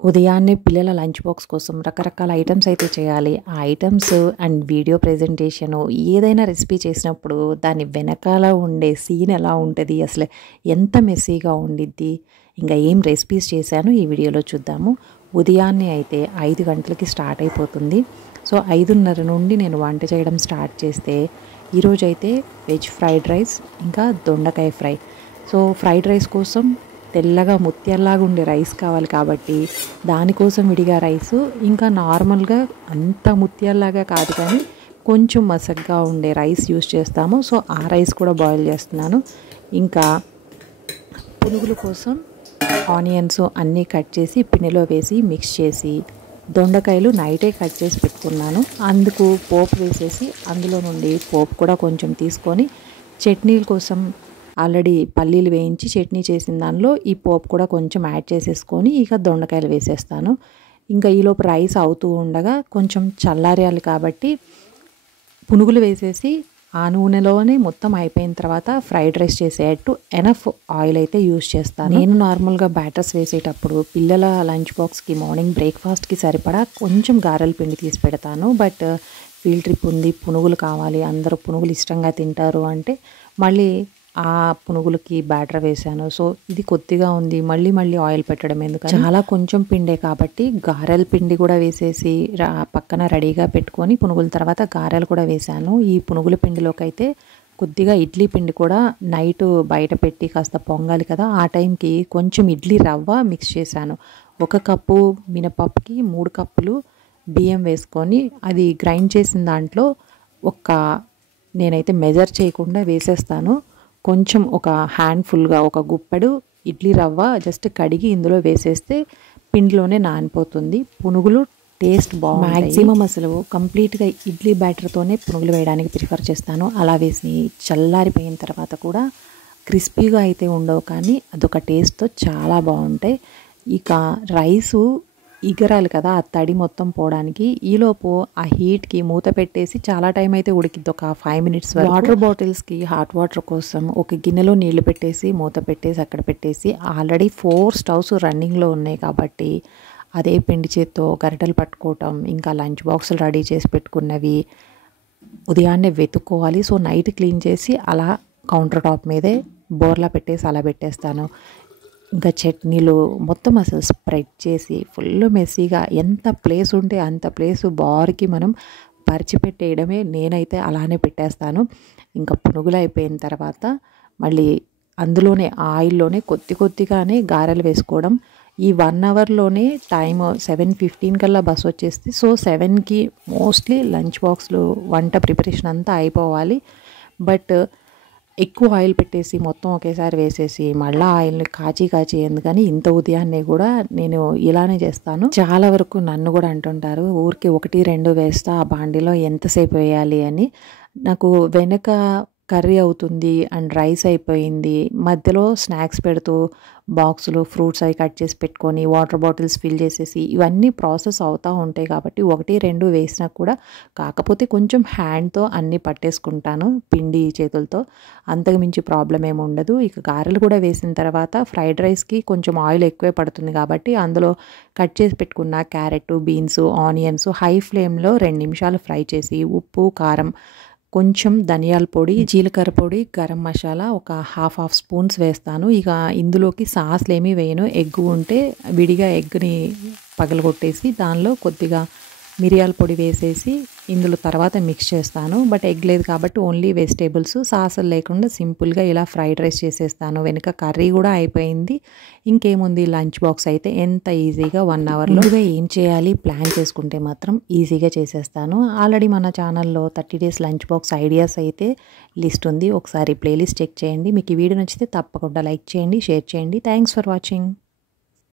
ఉదయాన్నే పిల్లల lunch box కోసం రకరకాల ఐటమ్స్ అయితే చేయాలి. ఆ ఐటమ్స్ అండ్ వీడియో ప్రెజెంటేషను ఏదైనా రెసిపీ చేసినప్పుడు దాని వెనకాల ఉండే సీన్ ఎలా ఉంటది, అసలు ఎంత మెస్సీగా ఉండిద్ది, ఇంకా ఏం రెసిపీస్ చేశాను ఈ వీడియోలో చూద్దాము. ఉదయాన్నే అయితే 5 గంటలకి స్టార్ట్ అయిపోతుంది. సో 5:30 నుండి నేను వంట చేయడం స్టార్ట్ చేస్తే ఈరోజైతే వెజ్ ఫ్రైడ్ రైస్ ఇంకా దొండకాయ ఫ్రై. సో ఫ్రైడ్ రైస్ కోసం తెల్లగా ముత్యాల్లాగా ఉండే రైస్ కావాలి కాబట్టి దానికోసం విడిగా రైసు, ఇంకా నార్మల్గా అంత ముత్యాల్లాగా కాదు కానీ కొంచెం మసగ్గా ఉండే రైస్ యూస్ చేస్తాము. సో ఆ రైస్ కూడా బాయిల్ చేస్తున్నాను. ఇంకా పునుగుల కోసం ఆనియన్స్ అన్నీ కట్ చేసి పిండిలో వేసి మిక్స్ చేసి, దొండకాయలు నైటే కట్ చేసి పెట్టుకున్నాను. అందుకు పోపు వేసేసి అందులో నుండి పోపు కూడా కొంచెం తీసుకొని చట్నీల కోసం ఆల్రెడీ పల్లీలు వేయించి చట్నీ చేసిన దానిలో ఈ పోపు కూడా కొంచెం యాడ్ చేసేసుకొని ఇక దొండకాయలు వేసేస్తాను. ఇంకా ఈలోపు రైస్ అవుతూ ఉండగా కొంచెం చల్లారేయాలి కాబట్టి పునుగులు వేసేసి ఆ నూనెలోనే మొత్తం అయిపోయిన తర్వాత ఫ్రైడ్ రైస్ చేసేటట్టు ఎనఫ్ ఆయిల్ అయితే యూజ్ చేస్తాను. నేను నార్మల్గా బ్యాటర్స్ వేసేటప్పుడు పిల్లల లంచ్ బాక్స్కి మార్నింగ్ బ్రేక్ఫాస్ట్కి సరిపడా కొంచెం గారెల పిండి తీసి పెడతాను. బట్ ఫీల్డ్ ట్రిప్ ఉంది, పునుగులు కావాలి, అందరూ పునుగులు ఇష్టంగా తింటారు అంటే మళ్ళీ ఆ పునుగులకి బ్యాటర్ వేశాను. సో ఇది కొద్దిగా ఉంది, మళ్ళీ ఆయిల్ పెట్టడం ఎందుకు, చాలా కొంచెం పిండే కాబట్టి గారెల పిండి కూడా వేసేసి పక్కన రెడీగా పెట్టుకొని పునుగుల తర్వాత గారెలు కూడా వేశాను. ఈ పునుగుల పిండిలోకి అయితే కొద్దిగా ఇడ్లీ పిండి కూడా నైట్ బయట పెట్టి కాస్త పొంగాలి కదా, ఆ టైంకి కొంచెం ఇడ్లీ రవ్వ మిక్స్ చేశాను. 1 కప్పు మినపప్పుకి 3 కప్పులు బియ్యం వేసుకొని అది గ్రైండ్ చేసిన దాంట్లో నేనైతే మెజర్ చేయకుండా వేసేస్తాను. కొంచెం ఒక హ్యాండ్ఫుల్గా ఒక గుప్పెడు ఇడ్లీ రవ్వ జస్ట్ కడిగి ఇందులో వేసేస్తే పిండిలోనే నానిపోతుంది. పునుగులు టేస్ట్ బాగుంది. మ్యాక్సిమం అసలు కంప్లీట్గా ఇడ్లీ బ్యాటర్తోనే పునుగులు వేయడానికి ప్రిఫర్ చేస్తాను. అలా వేసి చల్లారిపోయిన తర్వాత కూడా క్రిస్పీగా అయితే ఉండవు కానీ అదొక టేస్ట్తో చాలా బాగుంటాయి. ఇక రైసు ఇగరాలి కదా, ఆ తడి మొత్తం పోవడానికి. ఈలోపు ఆ హీట్కి మూత పెట్టేసి చాలా టైం అయితే ఉడికిద్ది, ఒక 5 మినిట్స్ వరకు. వాటర్ బాటిల్స్కి హాట్ వాటర్ కోసం ఒక గిన్నెలో నీళ్లు పెట్టేసి మూత పెట్టేసి అక్కడ పెట్టేసి ఆల్రెడీ 4 స్టవ్స్ రన్నింగ్లో ఉన్నాయి కాబట్టి అదే పిండి చేత్తో గరిటెలు పట్టుకోవటం, ఇంకా లంచ్ బాక్సులు రెడీ చేసి పెట్టుకున్నవి ఉదయాన్నే వెతుక్కోవాలి. సో నైట్ క్లీన్ చేసి అలా కౌంటర్ టాప్ మీదే బోర్లా పెట్టేసి అలా పెట్టేస్తాను. ఇంకా చట్నీలు మొత్తం అసలు స్ప్రెడ్ చేసి ఫుల్ మెస్సీగా ఎంత ప్లేస్ ఉంటే అంత ప్లేసు బార్కి మనం పరిచిపెట్టేయడమే. నేనైతే అలానే పెట్టేస్తాను. ఇంకా పునుగులు అయిపోయిన తర్వాత మళ్ళీ అందులోనే ఆయిల్లోనే కొద్దిగానే గారెలు వేసుకోవడం. ఈ 1 అవర్లోనే టైం 7:15 కల్లా బస్ వచ్చేస్తే సో 7కి మోస్ట్లీ లంచ్ బాక్స్లో వంట ప్రిపరేషన్ అంతా అయిపోవాలి. బట్ ఎక్కువ ఆయిల్ పెట్టేసి మొత్తం ఒకేసారి వేసేసి మళ్ళీ ఆయిల్ని కాచి ఎందుకని ఇంత ఉదయాన్నే కూడా నేను ఇలానే చేస్తాను. చాలా వరకు నన్ను కూడా అంటుంటారు, ఊరికి 1-2 వేస్తా ఆ బాండీలో ఎంతసేపు వేయాలి అని. నాకు వెనక కర్రీ అవుతుంది అండ్ రైస్ అయిపోయింది, మధ్యలో స్నాక్స్ పెడుతూ బాక్సులు ఫ్రూట్స్ అవి కట్ చేసి పెట్టుకొని వాటర్ బాటిల్స్ ఫిల్ చేసేసి ఇవన్నీ ప్రాసెస్ అవుతూ ఉంటాయి కాబట్టి 1-2 వేసినా కూడా, కాకపోతే కొంచెం హ్యాండ్తో అన్నీ పట్టేసుకుంటాను పిండి చేతులతో, అంతకు మించి ప్రాబ్లం ఏమి ఉండదు. ఇక గారెలు కూడా వేసిన తర్వాత ఫ్రైడ్ రైస్కి కొంచెం ఆయిల్ ఎక్కువే పడుతుంది కాబట్టి అందులో కట్ చేసి పెట్టుకున్న క్యారెట్, బీన్స్, ఆనియన్స్ హై ఫ్లేమ్లో 2 నిమిషాలు ఫ్రై చేసి ఉప్పు, కారం, కొంచెం ధనియాల పొడి, జీలకర్ర పొడి, గరం మసాలా ఒక హాఫ్ స్పూన్స్ వేస్తాను. ఇక ఇందులోకి సాస్లు ఏమీ వేయను. ఎగ్ ఉంటే విడిగా ఎగ్ని పగలగొట్టేసి దానిలో కొద్దిగా మిరియాల పొడి వేసేసి ఇందులో తర్వాత మిక్స్ చేస్తాను. బట్ ఎగ్ లేదు కాబట్టి ఓన్లీ వెజిటేబుల్స్, సాసులు లేకుండా సింపుల్గా ఇలా ఫ్రైడ్ రైస్ చేసేస్తాను. వెనుక కర్రీ కూడా అయిపోయింది. ఇంకేముంది, లంచ్ బాక్స్ అయితే ఎంత ఈజీగా 1 అవర్లో ఏం చేయాలి ప్లాన్ చేసుకుంటే మాత్రం ఈజీగా చేసేస్తాను. ఆల్రెడీ మన ఛానల్లో 30 డేస్ లంచ్ బాక్స్ ఐడియాస్ అయితే లిస్ట్ ఉంది, ఒకసారి ప్లేలిస్ట్ చెక్ చేయండి. మీకు ఈ వీడియో నచ్చితే తప్పకుండా లైక్ చేయండి, షేర్ చేయండి. Thanks for watching.